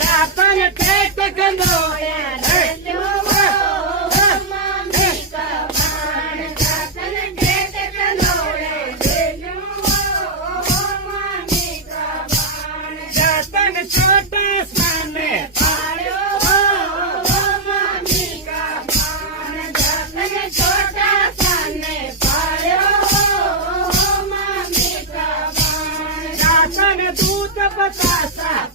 દાતન ખેત કંદોળ્યા छोटा सामने पाड़ो मामी का बाण जतन छोटा सामने पाड़ो मामी का बाण दातन दूत बतासा